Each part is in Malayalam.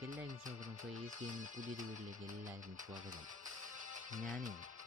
ഓക്കെ, എല്ലാവർക്കും സ്വാഗതം. സോ ഈ ഗെയിമിൽ പുതിയൊരു വീഡിയോയിലേക്ക് എല്ലാവർക്കും സ്വാഗതം. ഞാൻ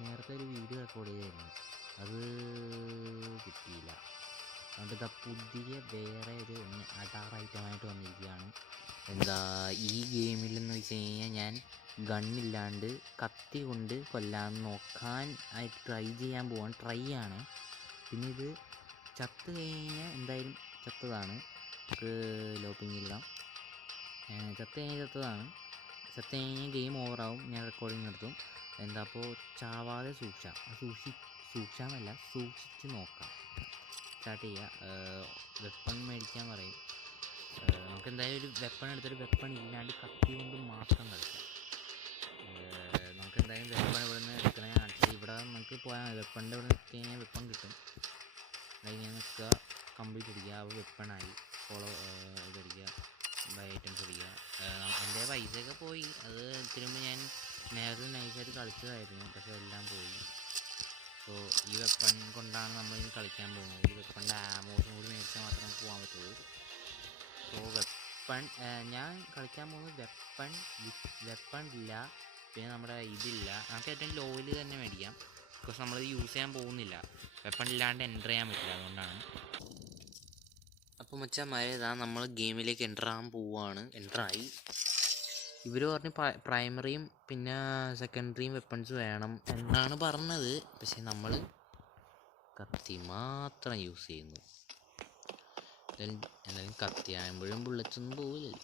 നേരത്തെ ഒരു വീഡിയോ റെക്കോർഡ് ചെയ്തായിരുന്നു, അത് കിട്ടിയില്ല. അതുകൊണ്ട് പുതിയ വേറെ ഒരു അടാർ ഐറ്റമായിട്ട് വന്നിരിക്കുകയാണ്. ഈ ഗെയിമിൽ എന്ന് വെച്ച് കഴിഞ്ഞാൽ ഞാൻ ഗണ്ണില്ലാണ്ട് കത്തി കൊണ്ട് കൊല്ലാൻ നോക്കാൻ ആയിട്ട് ട്രൈ ചെയ്യാൻ പോവാൻ ട്രൈ ആണ്. പിന്നെ ഇത് ചത്ത് കഴിഞ്ഞാൽ എന്തായാലും ചത്തതാണ്, നമുക്ക് ലോപ്പിങ്ങില്ല. ചത്ത് കഴിഞ്ഞാൽ ഗെയിം ഓവറാവും, ഞാൻ റെക്കോർഡിങ് നിർത്തും. അപ്പോൾ ചാവാതെ സൂക്ഷിച്ച് നോക്കാം. സ്റ്റാർട്ട് ചെയ്യുക. വെപ്പൺ മേടിക്കാൻ പറയും. നമുക്ക് എന്തായാലും ഒരു വെപ്പൺ എടുത്തിട്ട് വെപ്പൺ ഇല്ലാണ്ട് കത്തി കൊണ്ട് മാത്രം കളിക്കാം. നമുക്ക് എന്തായാലും വെപ്പൺ ഇവിടെ നിന്ന് എടുക്കണേ കാണിച്ചത്. ഇവിടെ നമുക്ക് പോയാൽ വെപ്പണിൻ്റെ ഇവിടെ നിൽക്കി കഴിഞ്ഞാൽ വെപ്പൺ കിട്ടും. അതിങ്ങനെ നിൽക്കുക, കംപ്ലീറ്റ് അടിക്കുക, അപ്പോൾ വെപ്പണായി. ഫോളോ ഇതടിക്കുക, ബൈ ഐറ്റംസ് അടിക്കുക. എൻ്റെ പൈസയൊക്കെ പോയി, അത് തിരുമ്പ് ഞാൻ നേരത്തെ നൈസായിട്ട് കളിച്ചതായിരുന്നു, പക്ഷേ എല്ലാം പോയി. സോ ഈ വെപ്പൺ കൊണ്ടാണ് നമ്മളിനി കളിക്കാൻ പോകുന്നത്. ഈ വെപ്പണിൻ്റെ ആമോസും കൂടി മേടിച്ചാൽ മാത്രമേ നമുക്ക് പോകാൻ പറ്റുള്ളൂ. സോ വെപ്പൺ ഞാൻ കളിക്കാൻ പോകുന്നത് വെപ്പൺ ഇല്ല, പിന്നെ നമ്മുടെ ഇതില്ല. നമുക്ക് ഏറ്റവും ലോയിൽ തന്നെ മേടിക്കാം, ബിക്കോസ് നമ്മളിത് യൂസ് ചെയ്യാൻ പോകുന്നില്ല. വെപ്പൺ ഇല്ലാണ്ട് എൻ്റർ ചെയ്യാൻ പറ്റില്ല, അതുകൊണ്ടാണ്. അപ്പോൾ മച്ചാന്മാരെ, ഇതാ നമ്മൾ ഗെയിമിലേക്ക് എൻ്ററായി. ഇവർ പറഞ്ഞ് പ്രൈമറിയും പിന്നെ സെക്കൻഡറിയും വെപ്പൺസ് വേണം എന്നാണ് പറഞ്ഞത്, പക്ഷേ നമ്മൾ കത്തി മാത്രം യൂസ് ചെയ്യുന്നു. എന്തായാലും കത്തി ആകുമ്പോഴും ബുള്ളറ്റ്സൊന്നും പോവില്ലല്ലോ.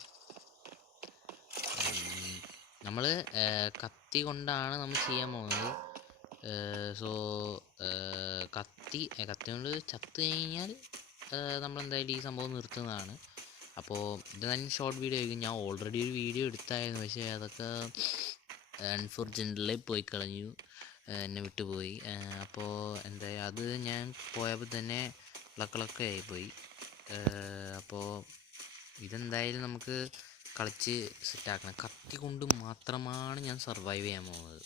നമ്മൾ കത്തി കൊണ്ടാണ് നമ്മൾ ചെയ്യാൻ പോകുന്നത്. സോ കത്തി കൊണ്ട് ചത്ത് കഴിഞ്ഞാൽ നമ്മളെന്തായാലും ഈ സംഭവം നിർത്തുന്നതാണ്. അപ്പോൾ ഇത് തന്നെ ഷോർട്ട് വീഡിയോ ആയിരിക്കും. ഞാൻ ഓൾറെഡി ഒരു വീഡിയോ എടുത്തായിരുന്നു, പക്ഷേ അതൊക്കെ അൺഫോർച്യുനേറ്റ്ലി പോയി കളഞ്ഞു, എന്നെ വിട്ടുപോയി. അപ്പോൾ എന്തായാലും അത് ഞാൻ പോയപ്പോൾ തന്നെ ലക്കളൊക്കെ ആയിപ്പോയി. അപ്പോൾ ഇതെന്തായാലും നമുക്ക് കളിച്ച് സെറ്റാക്കണം. കത്തി കൊണ്ട് മാത്രമാണ് ഞാൻ സർവൈവ് ചെയ്യാൻ പോകുന്നത്.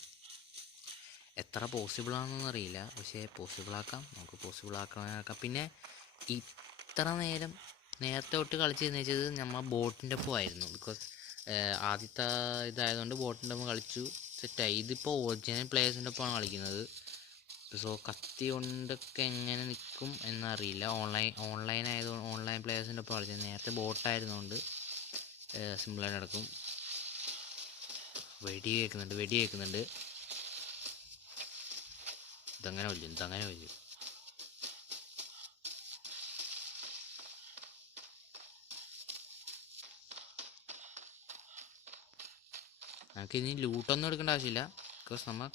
എത്ര പോസിബിളാണെന്നൊന്നും അറിയില്ല, പക്ഷേ നമുക്ക് പോസിബിളാക്കാം. പിന്നെ ഇത്ര നേരത്തെ തൊട്ട് കളിച്ചതെന്ന് വെച്ചത് നമ്മൾ ബോട്ടിൻ്റെ ഒപ്പം ആയിരുന്നു, ബിക്കോസ് ആദ്യത്തെ ഇതായതുകൊണ്ട് ബോട്ടിൻ്റെ ഒപ്പം കളിച്ചു, സെറ്റായി. ഇതിപ്പോൾ ഒറിജിനൽ പ്ലേയേഴ്സിൻ്റെ ഒപ്പമാണ് കളിക്കുന്നത്. സോ കത്തി കൊണ്ടൊക്കെ എങ്ങനെ നിൽക്കും എന്നറിയില്ല. ഓൺലൈൻ പ്ലേയേഴ്സിൻ്റെ ഒപ്പം കളിച്ചത്. നേരത്തെ ബോട്ടായിരുന്നുകൊണ്ട് സിമ്പിളായിട്ട് നടക്കും. വെടി കേൾക്കുന്നുണ്ട്. ഇതങ്ങനെ വലിയ നമുക്ക് ഇനി ലൂട്ടൊന്നും എടുക്കേണ്ട ആവശ്യമില്ല, ബിക്കോസ് നമ്മൾ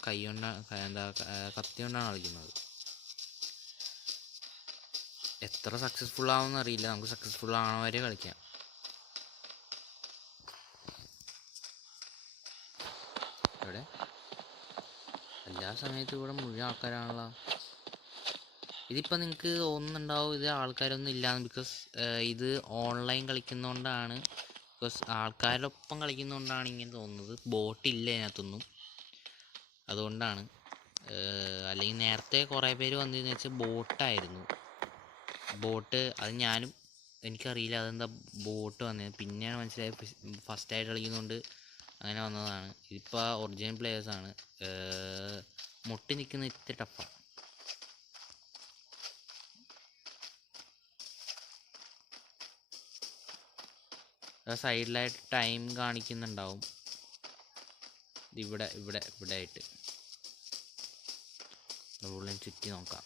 കത്തി കൊണ്ടാണ് കളിക്കുന്നത്. എത്ര സക്സസ്ഫുൾ ആവുമെന്ന് അറിയില്ല, നമുക്ക് സക്സസ്ഫുൾ ആവണ വരെ കളിക്കാം. ഇവിടെ എല്ലാ സമയത്തും ഇവിടെ മുഴുവൻ ആൾക്കാരാണല്ലോ. ഇതിപ്പോൾ നിങ്ങൾക്ക് തോന്നുന്നുണ്ടാവും ഇത് ആൾക്കാരൊന്നും ഇല്ലാന്ന്, ബിക്കോസ് ഇത് ഓൺലൈൻ കളിക്കുന്നതുകൊണ്ടാണ്. ബിക്കോസ് ആൾക്കാരുടെ ഒപ്പം കളിക്കുന്നതുകൊണ്ടാണ് ഇങ്ങനെ തോന്നുന്നത്. ബോട്ടില്ല ഇതിനകത്തൊന്നും, അതുകൊണ്ടാണ്. അല്ലെങ്കിൽ നേരത്തെ കുറേ പേര് വന്നതെന്ന് വെച്ചാൽ ബോട്ടായിരുന്നു. അത് എനിക്കറിയില്ല അതെന്താ ബോട്ട് വന്നത്, പിന്നെയാണ് മനസ്സിലായത്. ഫസ്റ്റായിട്ട് കളിക്കുന്നതുകൊണ്ട് അങ്ങനെ വന്നതാണ്. ഇതിപ്പോൾ ഒറിജിനൽ പ്ലേയേഴ്സാണ്. മുട്ടി നിൽക്കുന്ന ഇത്തിരി ടഫാണ്. സൈഡിലായിട്ട് ടൈം കാണിക്കുന്നുണ്ടാവും, ഇവിടെ ആയിട്ട്. അതുപോലെ ചുറ്റി നോക്കാം,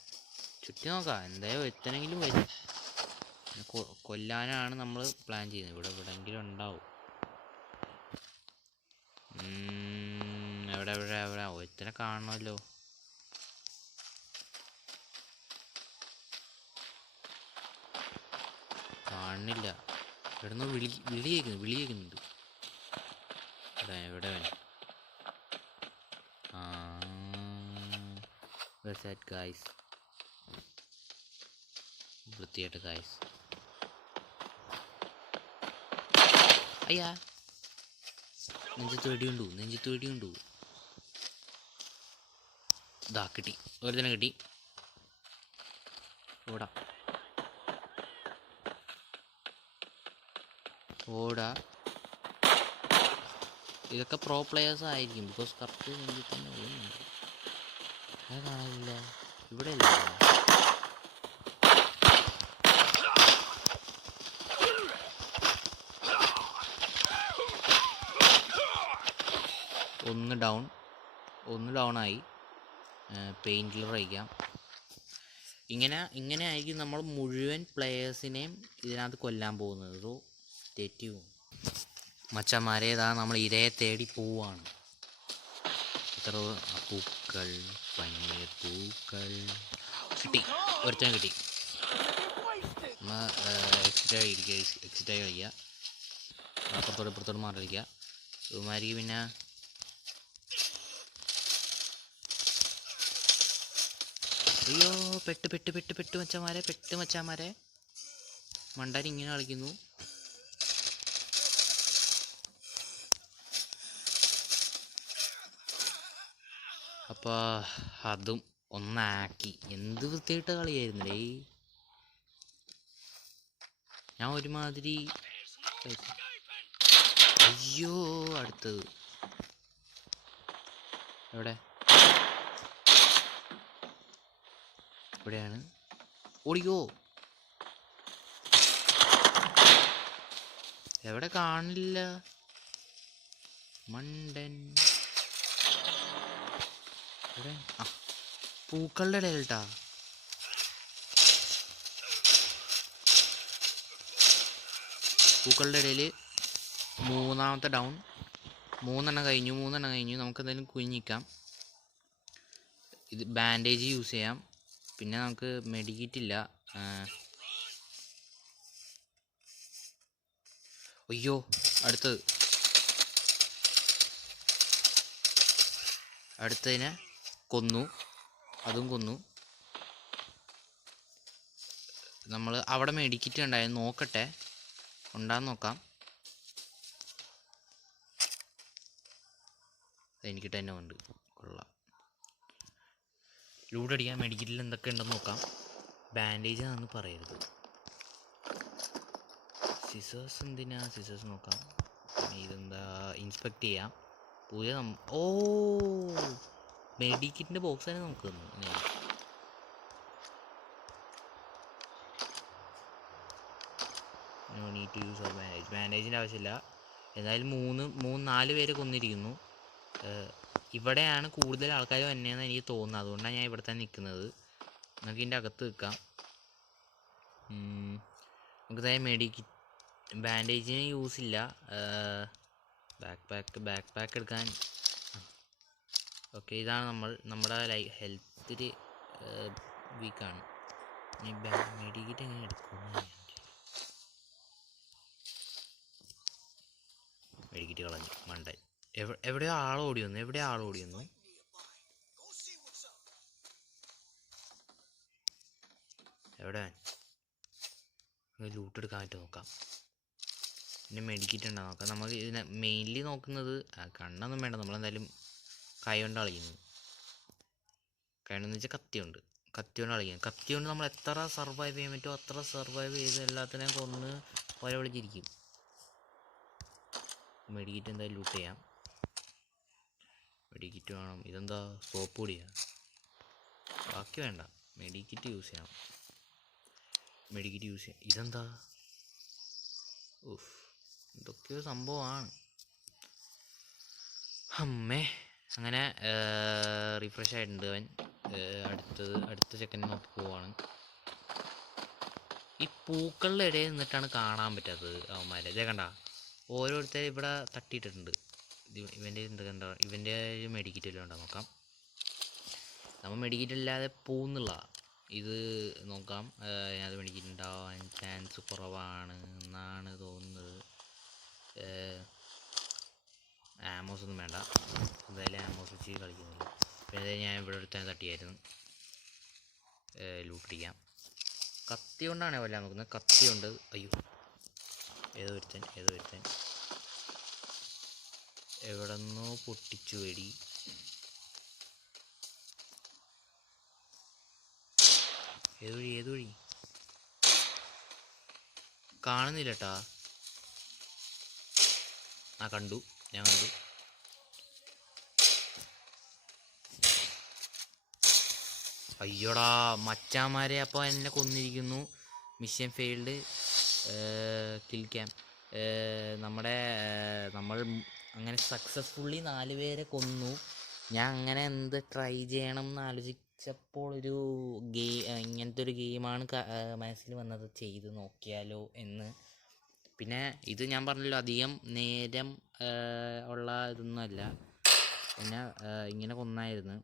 എന്തായാലും എത്തനെങ്കിലും വരും. കൊല്ലാനാണ് നമ്മൾ പ്ലാൻ ചെയ്യുന്നത്. എവിടെയെങ്കിലും ഉണ്ടാവും. എവിടെ ഒരുത്തനെ കാണണമല്ലോ. കാണുന്നില്ല. ഇവിടുന്ന് വിളി കേൾക്കുന്നുണ്ട്. എവിടെ ഗായ്സ്, വൃത്തിയായിട്ട് ഗായ്സ്. അയ്യാ, നെഞ്ചത്ത് വെടിയുണ്ടു. ഇതാ കിട്ടി, ഒരുത്തനെ കിട്ടി. ഓടാ ഇതൊക്കെ പ്രോ പ്ലെയേഴ്സ് ആയിരിക്കും, ബിക്കോസ് കറക്റ്റ് നെഞ്ചിൽ തന്നെ ഓടുന്നുണ്ട്. അത് കാണാനില്ല, ഇവിടെ അല്ലേ? ഒന്ന് ഡൗൺ ആയി. പെയിൻ കില്ലർ അയക്കാം. ഇങ്ങനെ ആയിരിക്കും നമ്മൾ മുഴുവൻ പ്ലെയേഴ്സിനെയും ഇതിനകത്ത് കൊല്ലാൻ പോകുന്നത്. So stay tune. മച്ചന്മാരെ, ഇതാ നമ്മൾ ഇരയെ തേടി പോവാണ്. ഇത്ര പൂക്കൾ, പനീർ പൂക്കൾ കിട്ടി, ഒരുത്തനെ കിട്ടി. എക്സിറ്റ് ആയി കളിക്കുക, അപ്പുറത്തോട്ട് മാറി കളിക്കുക. ഇവന്മാർക്ക് പിന്നെ അയ്യോ പെട്ട് മച്ചാമാരെ മണ്ടാൻ ഇങ്ങനെ കളിക്കുന്നു. അപ്പോൾ അതും ഒന്നാക്കി. എന്ത് വൃത്തിയായിട്ട കളിയായിരുന്നേ. ഞാൻ ഒരുമാതിരി അയ്യോ. അടുത്തത് എവിടെയാണ്? ഓടിക്കോ. എവിടെ കാണില്ല മണ്ടൻ. എവിടെ? ആ പൂക്കളുടെ ഇടയിൽട്ടാ. പൂക്കളുടെ ഇടയിൽ മൂന്നാമത്തെ ഡൗൺ. മൂന്നെണ്ണം കഴിഞ്ഞു. നമുക്ക് എന്തായാലും കുഞ്ഞിക്കാം. ഇത് ബാൻഡേജ് യൂസ് ചെയ്യാം. പിന്നെ നമുക്ക് മെഡിക്കിറ്റില്ല. അയ്യോ അടുത്തതിനെ കൊന്നു. അതും കൊന്നു. നമ്മൾ അവിടെ മെഡിക്കിറ്റ് ഉണ്ടായിരുന്നു, നോക്കട്ടെ ഉണ്ടാന്ന് നോക്കാം. എനിക്കിട്ട് തന്നെ ഉണ്ട്. കൊള്ളാം. ലൂട്ട് അടിക്കാൻ മെഡിക്കറ്റിൽ എന്തൊക്കെ ഉണ്ടെന്ന് നോക്കാം. ബാൻഡേജ് ആണെന്ന് പറയരുത്. സിസേഴ്സ് എന്തിനാ? സിസേഴ്സ് നോക്കാം. ഇതെന്താ? ഇൻസ്പെക്ട് ചെയ്യാം. പുതിയ മെഡിക്കറ്റിൻ്റെ ബോക്സ് തന്നെ നമുക്ക് തന്നു. നോ നീഡ് ടു യൂസ് ബാൻഡേജിൻ്റെ ആവശ്യമില്ല. എന്തായാലും 4 പേരെ കൊന്നിരിക്കുന്നു. ഇവിടെയാണ് കൂടുതൽ ആൾക്കാർ വന്നതെന്ന് എനിക്ക് തോന്നുന്നത്. അതുകൊണ്ടാണ് ഞാൻ ഇവിടെ തന്നെ നിൽക്കുന്നത്. നമുക്ക് ഇതിൻ്റെ അകത്ത് നിൽക്കാം. നമുക്ക് ഇതായ ബാൻഡേജിന് യൂസ് ഇല്ല. ബാക്ക് പാക്ക് എടുക്കാൻ. ഓക്കെ, ഇതാണ് നമ്മുടെ ഹെൽത്തിൽ വീക്കാണ്. ഇനി മെഡിക്കിറ്റ് എങ്ങനെ എടുക്കും? മെഡിക്കിറ്റ് കളഞ്ഞു മണ്ടൻ. എവിടെയോ ആൾ ഓടി വന്നു. എവിടെ? ലൂട്ട് എടുക്കാൻ പറ്റുമോ നോക്കാം. പിന്നെ മെഡിക്കിറ്റ് ഉണ്ടോ നോക്കാം. നമുക്ക് ഇതിനെ മെയിൻലി നോക്കുന്നത് കണ്ണൊന്നും വേണ്ട. നമ്മളെന്തായാലും കൈ കൊണ്ട് കളിക്കുന്നു. കൈയെന്ന് വെച്ചാൽ കത്തി കൊണ്ട് കളിക്കുന്നു. കത്തി കൊണ്ട് നമ്മൾ എത്ര സർവൈവ് ചെയ്യാൻ പറ്റുമോ അത്ര സർവൈവ് ചെയ്ത് എല്ലാത്തിനെയും കൊന്ന് വിളിച്ചിരിക്കും. മെഡിക്കിറ്റ് എന്തായാലും ലൂട്ട് ചെയ്യാം. മെഡിക്കിറ്റ് വേണം. ഇതെന്താ? സോപ്പ് പൊടിയാ? ബാക്കി വേണ്ട. മെഡിക്കിറ്റ് യൂസ് ചെയ്യാം. ഇതെന്താ? എന്തൊക്കെയോ സംഭവമാണ്. അമ്മേ. അങ്ങനെ റിഫ്രഷ് ആയിട്ടുണ്ട് അവൻ. അടുത്ത സെക്കൻഡ് നോക്കി പോവാണ്. ഈ പൂക്കളുടെ ഇടയിൽ നിന്നിട്ടാണ് കാണാൻ പറ്റാത്തത് അവന്മാരെ. ഇതേ കണ്ട, ഓരോരുത്തർ ഇവിടെ തട്ടിയിട്ടിട്ടുണ്ട്. ഇവൻ്റെ എന്തൊക്കെ ഇവൻ്റെ മെഡിക്കിറ്റ് എല്ലാം ഉണ്ടോ നോക്കാം. നമ്മൾ മെഡിക്കിറ്റ് ഇല്ലാതെ പോകുന്നുള്ള ഇത് നോക്കാം. അത് മെഡിക്കിറ്റ് ഉണ്ടാവാൻ ചാൻസ് കുറവാണ് എന്നാണ് തോന്നുന്നത്. ആമോസ് ഒന്നും വേണ്ട. എന്തായാലും ആമോസ് വെച്ച് കളിക്കുന്നില്ല. പിന്നെ ഞാൻ ഇവിടെ ഒരുത്തന്നെ തട്ടിയായിരുന്നു. ലൂട്ട് അടിക്കാം. കത്തി കൊണ്ടാണ് കൊല്ലാൻ നോക്കുന്നത്. കത്തി കൊണ്ട്. അയ്യോ, ഏതോ ഒരുത്തൻ എവിടെന്നോ പൊട്ടിച്ചു വെടി. ഏത് വഴി കാണുന്നില്ലട്ടാ. ഞാൻ കണ്ടു. അയ്യോടാ മച്ചാമാരെ, അപ്പോൾ എന്നെ കൊന്നിരിക്കുന്നു. Mission failed. Kill cam. നമ്മൾ അങ്ങനെ സക്സസ്ഫുള്ളി 4 പേരെ കൊന്നു. ഞാൻ അങ്ങനെ എന്ത് ട്രൈ ചെയ്യണം എന്ന് ആലോചിച്ചപ്പോൾ ഇങ്ങനത്തെ ഒരു ഗെയിമാണ് മനസ്സിൽ വന്നത്. ചെയ്ത് നോക്കിയാലോ എന്ന്. പിന്നെ ഇത് ഞാൻ പറഞ്ഞല്ലോ, അധികം നേരം ഉള്ള ഇതൊന്നുമല്ല. പിന്നെ ഇങ്ങനെ കൊന്നായിരുന്നു.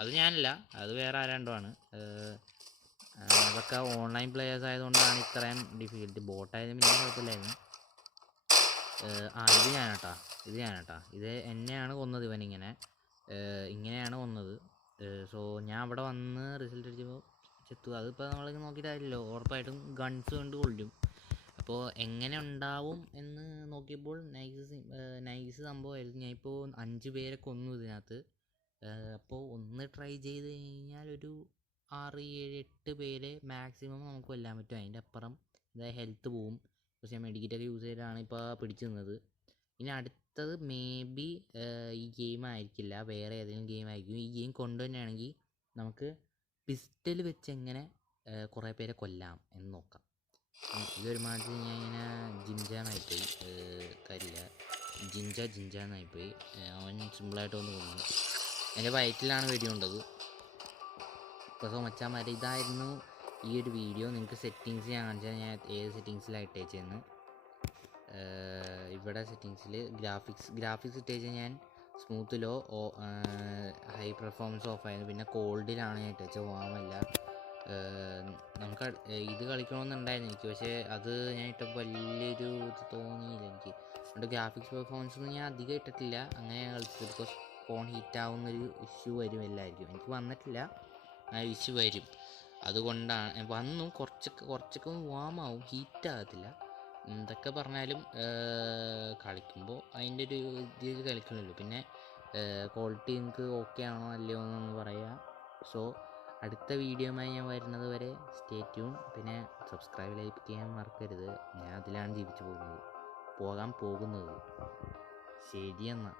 അത് ഞാനല്ല, അത് വേറെ ആരാണ്ടുമാണ്. അതൊക്കെ ഓൺലൈൻ പ്ലെയേഴ്സ് ആയതുകൊണ്ടാണ് ഇത്രയും ഡിഫിക്കൽട്ടി. ബോട്ടായതും പിന്നെ കുഴപ്പമില്ലായിരുന്നു. ഇത് ഞാനാട്ടാ. ഇത് എന്നെയാണ് കൊന്നത്. ഇങ്ങനെയാണ് കൊന്നത്. സോ ഞാൻ അവിടെ വന്ന് റിസൾട്ട് അടിച്ചപ്പോൾ ചെത്തു. അതിപ്പോൾ നമ്മൾ നോക്കിയിട്ടായില്ലല്ലോ, ഉറപ്പായിട്ടും ഗൺസ് കൊണ്ട് കൊള്ളും. അപ്പോൾ എങ്ങനെ ഉണ്ടാവും എന്ന് നോക്കിയപ്പോൾ നൈസ് സംഭവമായിരുന്നു. ഞാനിപ്പോൾ 5 പേരെ കൊന്നു ഇതിനകത്ത്. അപ്പോൾ ഒന്ന് ട്രൈ ചെയ്ത് കഴിഞ്ഞാൽ ഒരു 6, 7, 8 പേരെ മാക്സിമം നമുക്ക് കൊല്ലാൻ പറ്റും. അതിൻ്റെ അപ്പുറം ഹെൽത്ത് പോവും. പക്ഷേ മെഡിക്കറ്റൊക്കെ യൂസ് ചെയ്തിട്ടാണ് ഇപ്പോൾ പിടിച്ചു നിന്നത്. ഇനി അടുത്തത് മേ ബി ഈ ഗെയിം ആയിരിക്കില്ല, വേറെ ഏതെങ്കിലും ഗെയിം ആയിരിക്കും. ഈ ഗെയിം കൊണ്ടുതന്നെയാണെങ്കിൽ നമുക്ക് പിസ്റ്റൽ വെച്ച് എങ്ങനെ കുറേ പേരെ കൊല്ലാം എന്ന് നോക്കാം. ഇതൊരുമാതിരി ഞാൻ ഇങ്ങനെ ജിഞ്ചാനായിപ്പോയി. കാര്യമില്ല, ജിഞ്ചാന്നായിപ്പോയി. അവൻ സിമ്പിളായിട്ട് ഒന്ന് കൊന്നു. എൻ്റെ വയറ്റിലാണ് വെടിയുണ്ടത്. ഇപ്പോൾ മച്ചാന്മാരെ, ഇതായിരുന്നു ഈ ഒരു വീഡിയോ. നിങ്ങൾക്ക് സെറ്റിങ്സ് ഞാൻ കാണിച്ചാൽ ഞാൻ ഏത് സെറ്റിങ്സിലാണ് ഇട്ടേച്ചെന്ന്. ഇവിടെ സെറ്റിങ്സിൽ ഗ്രാഫിക്സ് ഇട്ടേച്ചാൽ ഞാൻ സ്മൂത്തിലോ ഹൈ പെർഫോമൻസ് ഓഫ് ആയിരുന്നു. പിന്നെ കോൾഡിലാണ് ഞാൻ ഇട്ടേച്ചത്, വാമല്ല. നമുക്ക് ഇത് കളിക്കണമെന്നുണ്ടായിരുന്നു എനിക്ക്, പക്ഷേ അത് ഞാൻ ഇട്ടപ്പോൾ വലിയൊരു ഇത് തോന്നിയില്ല എനിക്ക്. അതുകൊണ്ട് ഗ്രാഫിക്സ് പെർഫോമൻസ് ഒന്നും ഞാൻ അധികം ഇട്ടിട്ടില്ല. അങ്ങനെ ഞാൻ കളിച്ചത്. ബിക്കോസ് ഫോൺ ഹീറ്റാവുന്നൊരു ഇഷ്യൂ വരും എല്ലായിരിക്കും. എനിക്ക് വന്നിട്ടില്ല, ആ ഇഷ്യൂ വരും. അതുകൊണ്ടാണ് വന്നു. കുറച്ചൊക്കെ വാമാവും, ഹീറ്റാകത്തില്ല. എന്തൊക്കെ പറഞ്ഞാലും കളിക്കുമ്പോൾ അതിൻ്റെ ഒരു ഇതിൽ കളിക്കണമല്ലോ. പിന്നെ ക്വാളിറ്റി നിങ്ങൾക്ക് ഓക്കെ ആണോ അല്ലയോ എന്നൊന്ന് പറയുക. സോ അടുത്ത വീഡിയോയുമായി ഞാൻ വരുന്നത് വരെ സ്റ്റേ ട്യൂൺ. പിന്നെ സബ്സ്ക്രൈബ്, ലൈക്ക് ചെയ്യാൻ മറക്കരുത്. ഞാൻ അതിലാണ് ജീവിച്ചു പോകാൻ പോകുന്നത്. ശരിയെന്നാൽ.